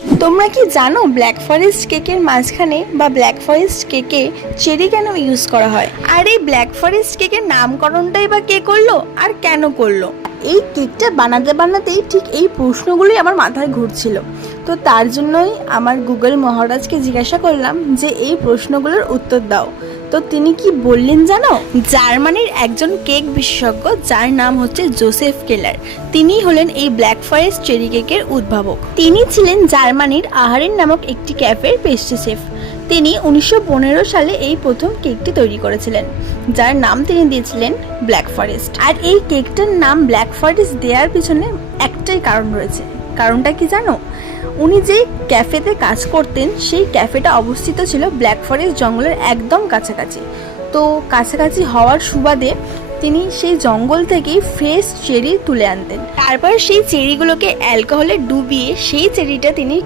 তোমরা কি জানো ব্ল্যাক ফরেস্ট কেকের মাঝখানে বা ব্ল্যাক ফরেস্ট কেকে চেরি কেন ইউজ করা হয়? আর এই ব্ল্যাক ফরেস্ট কেকের নামকরণটাই বা কে করলো আর কেন করলো? এই কেকটা বানাতে বানাতেই ঠিক এই প্রশ্নগুলোই আমার মাথায় ঘুরছিল। তো তার জন্যই আমার গুগল মহারাজকে জিজ্ঞাসা করলাম যে এই প্রশ্নগুলোর উত্তর দাও। তো তিনি কি বললেন জানো? জার্মানির একজন কেক বিশেষজ্ঞ যার নাম হচ্ছে জোসেফ কেলার, তিনি হলেন এই ব্ল্যাক ফরেস্ট চেরি কেকের উদ্ভাবক। তিনি ছিলেন জার্মানির আহারেন নামক একটি ক্যাফের পেস্ট্রি শেফ। তিনি 1915 সালে এই প্রথম কেকটি তৈরি করেছিলেন, যার নাম তিনি দিয়েছিলেন ব্ল্যাক ফরেস্ট। আর এই কেকটার নাম ব্ল্যাক ফরেস্ট দেওয়ার পিছনে একটাই কারণ রয়েছে। কারণটা কি জানো? উনি যেই ক্যাফেতে কাজ করতেন সেই ক্যাফেটা অবস্থিত ছিল ব্ল্যাক ফরেস্ট জঙ্গলের একদম কাছাকাছি। তো কাছাকাছি হওয়ার সুবাদে তিনি সেই জঙ্গল থেকেই ফ্রেশ চেরি তুলে আনতেন। তারপর সেই চেরিগুলোকে অ্যালকোহলে ডুবিয়ে সেই চেরিটা তিনি